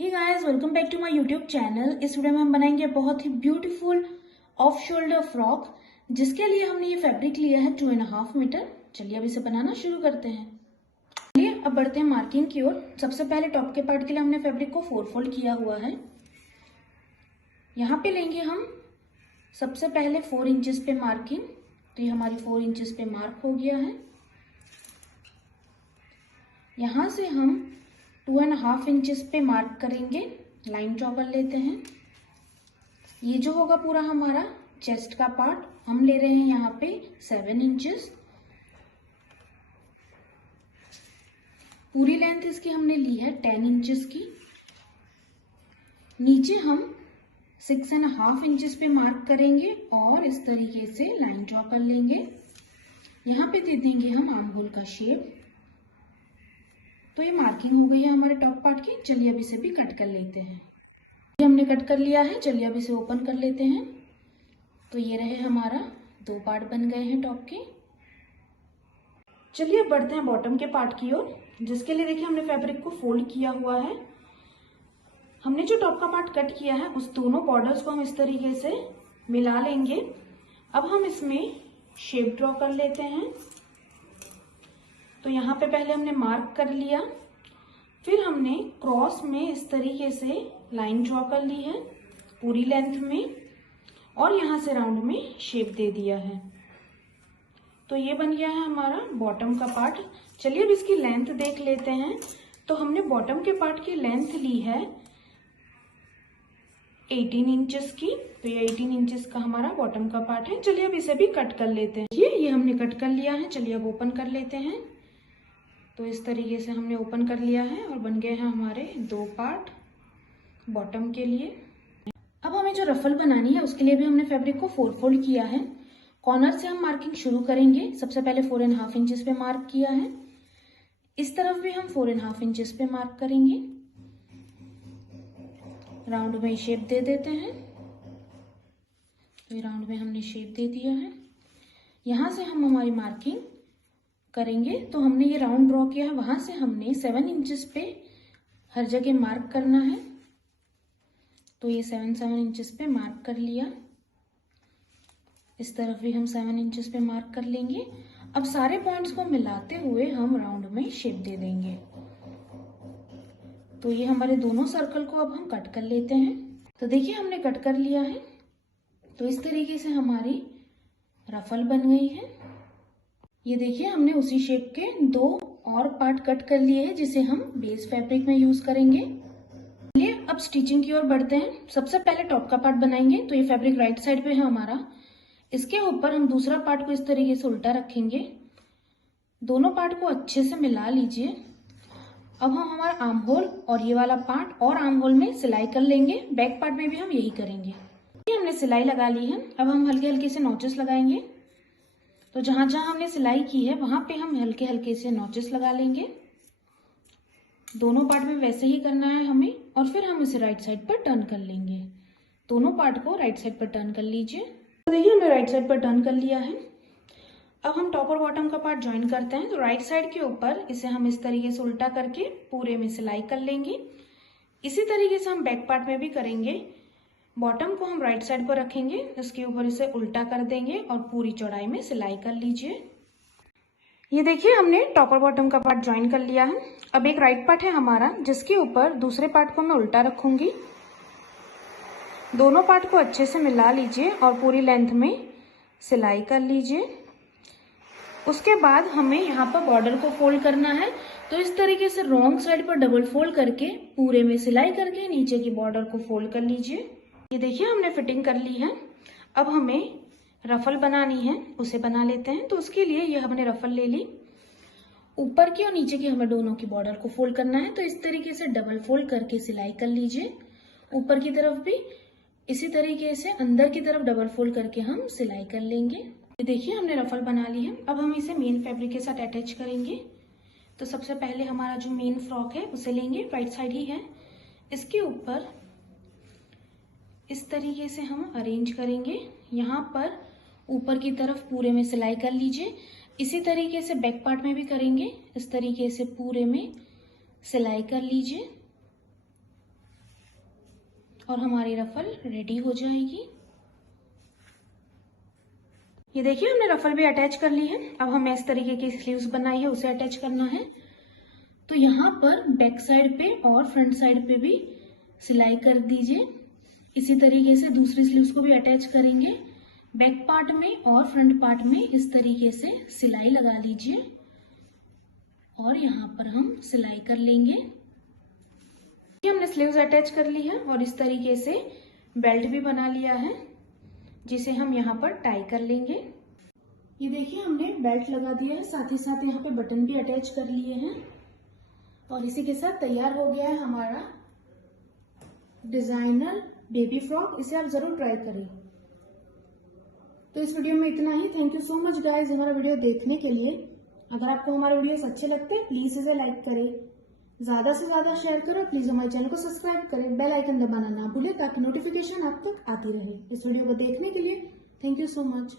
Hey guys, welcome back to my YouTube channel. इस video में हम बनाएंगे बहुत ही ब्यूटीफुल ऑफ शोल्डर फ्रॉक, जिसके लिए हमने ये फैब्रिक लिया है 2.5 मीटर। चलिए अब इसे बनाना शुरू करते हैं। चलिए अब बढ़ते हैं मार्किंग की ओर। सबसे पहले टॉप के पार्ट के लिए हमने फैब्रिक को 4 फोल्ड किया हुआ है। यहाँ पे लेंगे हम सबसे पहले 4 इंचेस पे मार्किंग। तो ये हमारी 4 इंचेस पे मार्क हो गया है। यहाँ से हम 2.5 इंचेस पे मार्क करेंगे, लाइन ड्रॉ कर लेते हैं। ये जो होगा पूरा हमारा चेस्ट का पार्ट, हम ले रहे हैं यहाँ पे 7 इंचेस। पूरी लेंथ इसकी हमने ली है 10 इंचेस की। नीचे हम 6.5 इंचेस पे मार्क करेंगे और इस तरीके से लाइन ड्रॉ कर लेंगे। यहाँ पे दे देंगे हम आर्म होल का शेप। तो ये मार्किंग हो गई है हमारे टॉप पार्ट की। चलिए अब इसे भी कट कर लेते हैं। ये हमने कट कर लिया है। चलिए अब इसे ओपन कर लेते हैं। तो ये रहे हमारा 2 पार्ट बन गए हैं टॉप के। चलिए अब बढ़ते हैं बॉटम के पार्ट की ओर, जिसके लिए देखिए हमने फैब्रिक को फोल्ड किया हुआ है। हमने जो टॉप का पार्ट कट किया है उस दोनों बॉर्डर्स को हम इस तरीके से मिला लेंगे। अब हम इसमें शेप ड्रॉ कर लेते हैं। तो यहाँ पे पहले हमने मार्क कर लिया, फिर हमने क्रॉस में इस तरीके से लाइन ड्रॉ कर ली है पूरी लेंथ में, और यहाँ से राउंड में शेप दे दिया है। तो ये बन गया है हमारा बॉटम का पार्ट। चलिए अब इसकी लेंथ देख लेते हैं। तो हमने बॉटम के पार्ट की लेंथ ली है 18 इंचेस की। तो ये 18 इंचेस का हमारा बॉटम का पार्ट है। चलिए अब इसे भी कट कर लेते हैं। ये हमने कट कर लिया है। चलिए अब ओपन कर लेते हैं। तो इस तरीके से हमने ओपन कर लिया है और बन गए हैं हमारे 2 पार्ट बॉटम के लिए। अब हमें जो रफल बनानी है उसके लिए भी हमने फैब्रिक को 4 फोल्ड किया है। कॉर्नर से हम मार्किंग शुरू करेंगे। सबसे पहले 4.5 इंचेस पे मार्क किया है। इस तरफ भी हम 4.5 इंचेस पे मार्क करेंगे। राउंड में शेप दे देते हैं। तो राउंड में हमने शेप दे दिया है। यहाँ से हम हमारी मार्किंग करेंगे। तो हमने ये राउंड ड्रॉ किया है, वहां से हमने 7 इंचेस पे हर जगह मार्क करना है। तो ये 7 इंचेस पे मार्क कर लिया। इस तरफ भी हम 7 इंचेस पे मार्क कर लेंगे। अब सारे पॉइंट्स को मिलाते हुए हम राउंड में शेप दे देंगे। तो ये हमारे दोनों सर्कल को अब हम कट कर लेते हैं। तो देखिए हमने कट कर लिया है। तो इस तरीके से हमारी रफल बन गई है। ये देखिए हमने उसी शेप के 2 और पार्ट कट कर लिए हैं, जिसे हम बेस फैब्रिक में यूज करेंगे। चलिए अब स्टिचिंग की ओर बढ़ते हैं। सबसे पहले टॉप का पार्ट बनाएंगे। तो ये फैब्रिक राइट साइड पे है हमारा। इसके ऊपर हम दूसरा पार्ट को इस तरीके से उल्टा रखेंगे। दोनों पार्ट को अच्छे से मिला लीजिए। अब हम हमारा आर्म होल और ये वाला पार्ट और आर्म होल में सिलाई कर लेंगे। बैक पार्ट में भी हम यही करेंगे। हमने सिलाई लगा ली है। अब हम हल्के हल्के से नॉचेस लगाएंगे। तो जहां जहां हमने सिलाई की है वहां पे हम हल्के हल्के से नॉचेस लगा लेंगे। दोनों पार्ट में वैसे ही करना है हमें। और फिर हम इसे राइट साइड पर टर्न कर लेंगे। दोनों पार्ट को राइट साइड पर टर्न कर लीजिए। तो देखिए हमने राइट साइड पर टर्न कर लिया है। अब हम टॉप और बॉटम का पार्ट ज्वाइन करते हैं। तो राइट साइड के ऊपर इसे हम इस तरीके से उल्टा करके पूरे में सिलाई कर लेंगे। इसी तरीके से हम बैक पार्ट में भी करेंगे। बॉटम को हम राइट साइड पर रखेंगे, इसके ऊपर इसे उल्टा कर देंगे और पूरी चौड़ाई में सिलाई कर लीजिए। ये देखिए हमने टॉप और बॉटम का पार्ट ज्वाइन कर लिया है। अब एक राइट पार्ट है हमारा, जिसके ऊपर दूसरे पार्ट को मैं उल्टा रखूंगी। दोनों पार्ट को अच्छे से मिला लीजिए और पूरी लेंथ में सिलाई कर लीजिए। उसके बाद हमें यहाँ पर बॉर्डर को फोल्ड करना है। तो इस तरीके से रॉन्ग साइड पर डबल फोल्ड करके पूरे में सिलाई करके नीचे की बॉर्डर को फोल्ड कर लीजिए। ये देखिए हमने फिटिंग कर ली है। अब हमें रफल बनानी है, उसे बना लेते हैं। तो उसके लिए ये हमने रफल ले ली। ऊपर की और नीचे की हमें दोनों की बॉर्डर को फोल्ड करना है। तो इस तरीके से डबल फोल्ड करके सिलाई कर लीजिए। ऊपर की तरफ भी इसी तरीके से अंदर की तरफ डबल फोल्ड करके हम सिलाई कर लेंगे। ये देखिए हमने रफल बना ली है। अब हम इसे मेन फैब्रिक के साथ अटैच करेंगे। तो सबसे पहले हमारा जो मेन फ्रॉक है उसे लेंगे, राइट साइड ही है। इसके ऊपर इस तरीके से हम अरेंज करेंगे। यहाँ पर ऊपर की तरफ पूरे में सिलाई कर लीजिए। इसी तरीके से बैक पार्ट में भी करेंगे। इस तरीके से पूरे में सिलाई कर लीजिए। और हमारी रफल रेडी हो जाएगी। ये देखिए हमने रफल भी अटैच कर ली है। अब हमें इस तरीके की स्लीव्स बनाई है उसे अटैच करना है। तो यहाँ पर बैक साइड पे और फ्रंट साइड पे भी सिलाई कर दीजिए। इसी तरीके से दूसरी स्लीव्स को भी अटैच करेंगे। बैक पार्ट में और फ्रंट पार्ट में इस तरीके से सिलाई लगा लीजिए और यहाँ पर हम सिलाई कर लेंगे। हमने स्लीव्स अटैच कर ली है और इस तरीके से बेल्ट भी बना लिया है जिसे हम यहाँ पर टाई कर लेंगे। ये देखिए हमने बेल्ट लगा दिया है, साथ ही साथ यहाँ पे बटन भी अटैच कर लिए हैं और इसी के साथ तैयार हो गया है हमारा डिजाइनर बेबी फ्रॉक। इसे आप जरूर ट्राई करें। तो इस वीडियो में इतना ही। Thank you so much guys हमारा वीडियो देखने के लिए। अगर आपको हमारे वीडियोस अच्छे लगते हैं प्लीज इसे लाइक करें, ज्यादा से ज्यादा शेयर करो, प्लीज हमारे चैनल को सब्सक्राइब करें, बेल आइकन दबाना ना भूलें ताकि नोटिफिकेशन आप तक आती रहे। इस वीडियो को देखने के लिए थैंक यू सो मच।